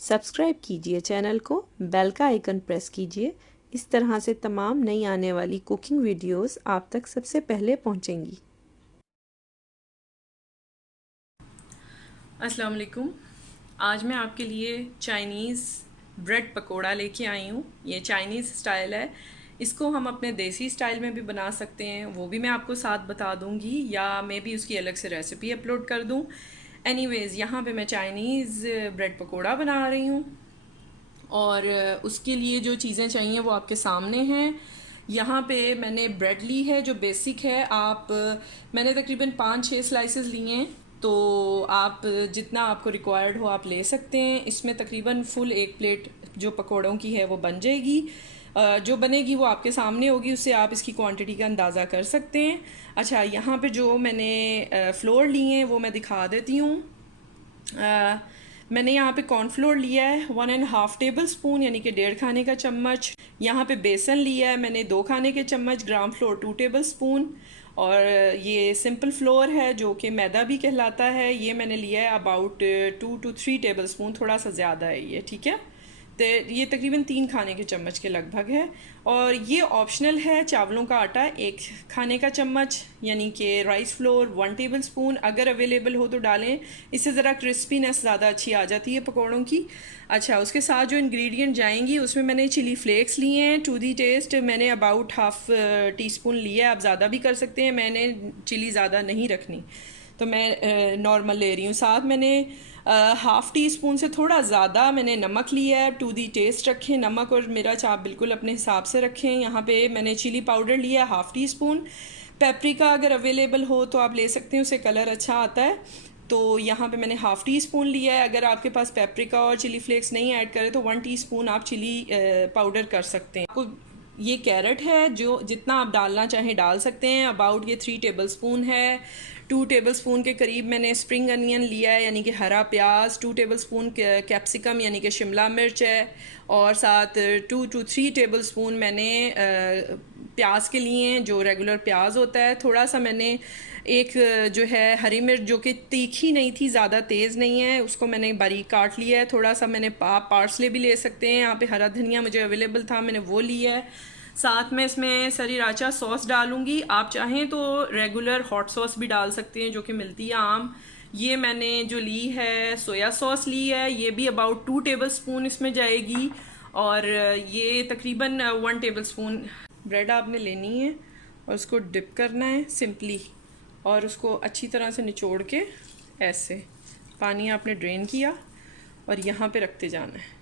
Subscribe कीजिए channel को, bell का आइकन प्रेस कीजिए। इस तरह से तमाम नई आने वाली कुकिंग वीडियोस आप तक सबसे पहले पहुंचेंगी। अस्सलाम वालेकुम। आज मैं आपके लिए चाइनीज़ ब्रेड पकोड़ा लेके आई हूँ। ये चाइनीज़ स्टाइल है। इसको हम अपने देसी स्टाइल में भी बना सकते हैं, वो भी मैं आपको साथ बता दूँगी, या मैं भी उसकी अलग से रेसिपी अपलोड कर दूँ। एनीवेज़, यहाँ पे मैं चाइनीज़ ब्रेड पकोड़ा बना रही हूँ और उसके लिए जो चीज़ें चाहिए वो आपके सामने हैं। यहाँ पे मैंने ब्रेड ली है जो बेसिक है। मैंने तकरीबन 5-6 स्लाइसेस लिए हैं, तो आप जितना आपको रिक्वायर्ड हो आप ले सकते हैं। इसमें तकरीबन फुल एक प्लेट जो पकौड़ों की है वो बन जाएगी। जो बनेगी वो आपके सामने होगी, उससे आप इसकी क्वांटिटी का अंदाज़ा कर सकते हैं। अच्छा, यहाँ पे जो मैंने फ्लोर लिए हैं वो मैं दिखा देती हूँ। मैंने यहाँ पे कॉर्नफ्लोर लिया है 1.5 टेबल स्पून, यानी कि 1.5 खाने का चम्मच। यहाँ पे बेसन लिया है मैंने 2 खाने के चम्मच। ग्राम फ्लोर 2 टेबल स्पून। और ये सिंपल फ्लोर है जो कि मैदा भी कहलाता है, ये मैंने लिया है अबाउट 2 to 3 टेबल स्पून, थोड़ा सा ज़्यादा है ये, ठीक है। तो ये तकरीबन 3 खाने के चम्मच के लगभग है। और ये ऑप्शनल है। चावलों का आटा 1 खाने का चम्मच, यानी कि राइस फ्लोर 1 टेबल स्पून, अगर अवेलेबल हो तो डालें, इससे ज़रा क्रिस्पीनेस ज़्यादा अच्छी आ जाती है पकौड़ों की। अच्छा, उसके साथ जो इंग्रेडिएंट जाएंगी उसमें मैंने चिली फ्लेक्स लिए हैं टू दी टेस्ट। मैंने अबाउट हाफ टी स्पून लिया है, आप ज़्यादा भी कर सकते हैं, मैंने चिली ज़्यादा नहीं रखनी तो मैं नॉर्मल ले रही हूँ। साथ मैंने हाफ़ टी स्पून से थोड़ा ज़्यादा मैंने नमक लिया है, टू दी टेस्ट रखें नमक और मिर्च, आप बिल्कुल अपने हिसाब से रखें। यहाँ पे मैंने चिली पाउडर लिया है हाफ़ टी स्पून। पेपरिका अगर अवेलेबल हो तो आप ले सकते हैं, उससे कलर अच्छा आता है। तो यहाँ पे मैंने हाफ़ टी स्पून लिया है। अगर आपके पास पेपरिका और चिली फ्लेक्स नहीं ऐड करें तो 1 टीस्पून आप चिली पाउडर कर सकते हैं। आपको ये कैरेट है, जो जितना आप डालना चाहें डाल सकते हैं। अबाउट ये 3 टेबल स्पून है। 2 टेबल स्पून के करीब मैंने स्प्रिंग अनियन लिया है, यानी कि हरा प्याज। 2 टेबल स्पून कैप्सिकम यानी कि शिमला मिर्च है। और साथ 2 to 3 टेबल स्पून मैंने प्याज के लिए हैं, जो रेगुलर प्याज होता है। थोड़ा सा मैंने एक जो है हरी मिर्च, जो कि तीखी नहीं थी, ज़्यादा तेज़ नहीं है, उसको मैंने बारीक काट लिया है। थोड़ा सा मैंने पार्सले भी ले सकते हैं, यहाँ पे हरा धनिया मुझे अवेलेबल था, मैंने वो लिया है। साथ में इसमें सरीराचा सॉस डालूंगी। आप चाहें तो रेगुलर हॉट सॉस भी डाल सकते हैं जो कि मिलती है आम। ये मैंने जो ली है सोया सॉस ली है, ये भी अबाउट 2 टेबल स्पून इसमें जाएगी। और ये तकरीबन 1 टेबल स्पून। ब्रेड आपने लेनी है और उसको डिप करना है सिंपली, और उसको अच्छी तरह से निचोड़ के ऐसे पानी आपने ड्रेन किया और यहाँ पे रखते जाना है।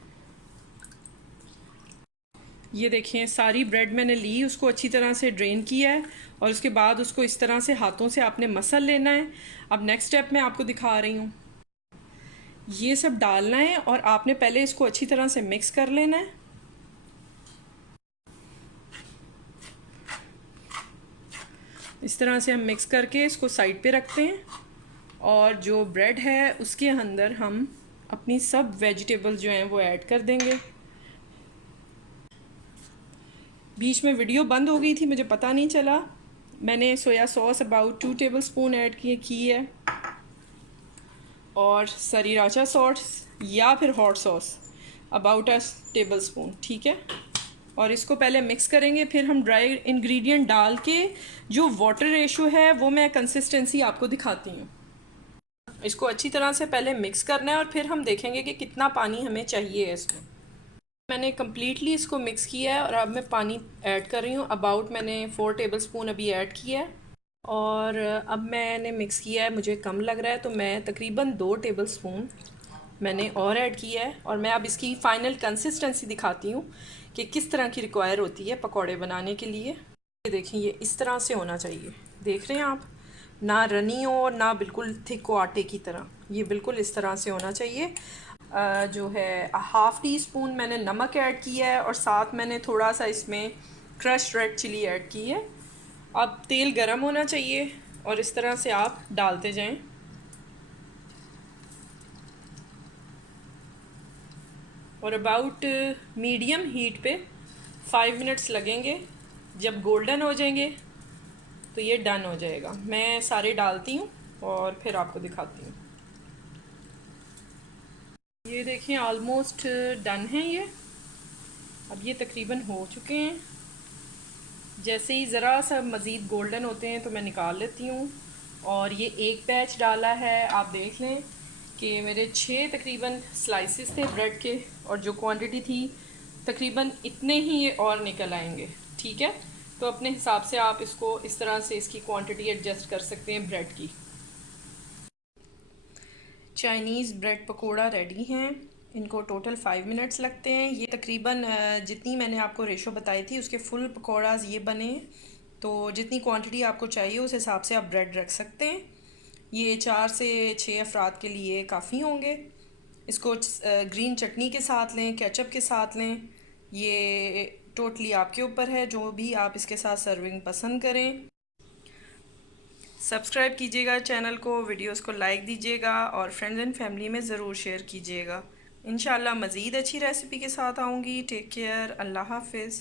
ये देखें, सारी ब्रेड मैंने ली, उसको अच्छी तरह से ड्रेन किया है और उसके बाद उसको इस तरह से हाथों से आपने मसल लेना है। अब नेक्स्ट स्टेप मैं आपको दिखा रही हूँ। ये सब डालना है और आपने पहले इसको अच्छी तरह से मिक्स कर लेना है। इस तरह से हम मिक्स करके इसको साइड पे रखते हैं और जो ब्रेड है उसके अंदर हम अपनी सब वेजिटेबल जो हैं वो ऐड कर देंगे। बीच में वीडियो बंद हो गई थी, मुझे पता नहीं चला। मैंने soya sauce about 2 table spoon add की है, और सरीराचा सॉस या फिर hot sauce about a table spoon, ठीक है। और इसको पहले मिक्स करेंगे, फिर हम ड्राई इंग्रेडिएंट डाल के जो वाटर रेशो है वो मैं कंसिस्टेंसी आपको दिखाती हूँ। इसको अच्छी तरह से पहले मिक्स करना है और फिर हम देखेंगे कि कितना पानी हमें चाहिए इसमें। मैंने कम्प्लीटली इसको मिक्स किया है और अब मैं पानी ऐड कर रही हूँ। अबाउट मैंने 4 टेबल स्पून अभी ऐड किया है। और अब मैंने मिक्स किया है, मुझे कम लग रहा है तो मैं तकरीबन 2 टेबल स्पून मैंने और ऐड किया है। और मैं अब इसकी फ़ाइनल कंसिस्टेंसी दिखाती हूँ कि किस तरह की रिक्वायर होती है पकौड़े बनाने के लिए। ये देखें, ये इस तरह से होना चाहिए, देख रहे हैं आप, ना रनी हो ना बिल्कुल थिक हो आटे की तरह, ये बिल्कुल इस तरह से होना चाहिए। जो है हाफ़ टी स्पून मैंने नमक ऐड किया है और साथ मैंने थोड़ा सा इसमें क्रश रेड चिली ऐड की है। अब तेल गरम होना चाहिए और इस तरह से आप डालते जाएं। और अबाउट मीडियम हीट पे 5 मिनट्स लगेंगे। जब गोल्डन हो जाएंगे तो ये डन हो जाएगा। मैं सारे डालती हूँ और फिर आपको दिखाती हूँ। ये देखें ऑलमोस्ट डन है ये। अब ये तकरीबन हो चुके हैं। जैसे ही ज़रा सा मज़ीद गोल्डन होते हैं तो मैं निकाल लेती हूँ। और ये एक बैच डाला है, आप देख लें कि मेरे 6 तकरीबन स्लाइसेस थे ब्रेड के, और जो क्वांटिटी थी तकरीबन इतने ही ये और निकल आएंगे। ठीक है, तो अपने हिसाब से आप इसको इस तरह से इसकी क्वांटिटी एडजस्ट कर सकते हैं ब्रेड की। चाइनीज़ ब्रेड पकोड़ा रेडी हैं। इनको टोटल 5 मिनट्स लगते हैं। ये तकरीबन जितनी मैंने आपको रेशो बताई थी उसके फुल पकौड़ाज ये बने। तो जितनी क्वांटिटी आपको चाहिए उस हिसाब से आप ब्रेड रख सकते हैं। ये 4 से 6 अफराद के लिए काफ़ी होंगे। इसको ग्रीन चटनी के साथ लें, केचप के साथ लें, ये टोटली आपके ऊपर है, जो भी आप इसके साथ सर्विंग पसंद करें। सब्सक्राइब कीजिएगा चैनल को, वीडियोस को लाइक दीजिएगा और फ्रेंड्स एंड फैमिली में ज़रूर शेयर कीजिएगा। इंशाल्लाह मज़ीद अच्छी रेसिपी के साथ आऊँगी। टेक केयर, अल्लाह हाफिज़।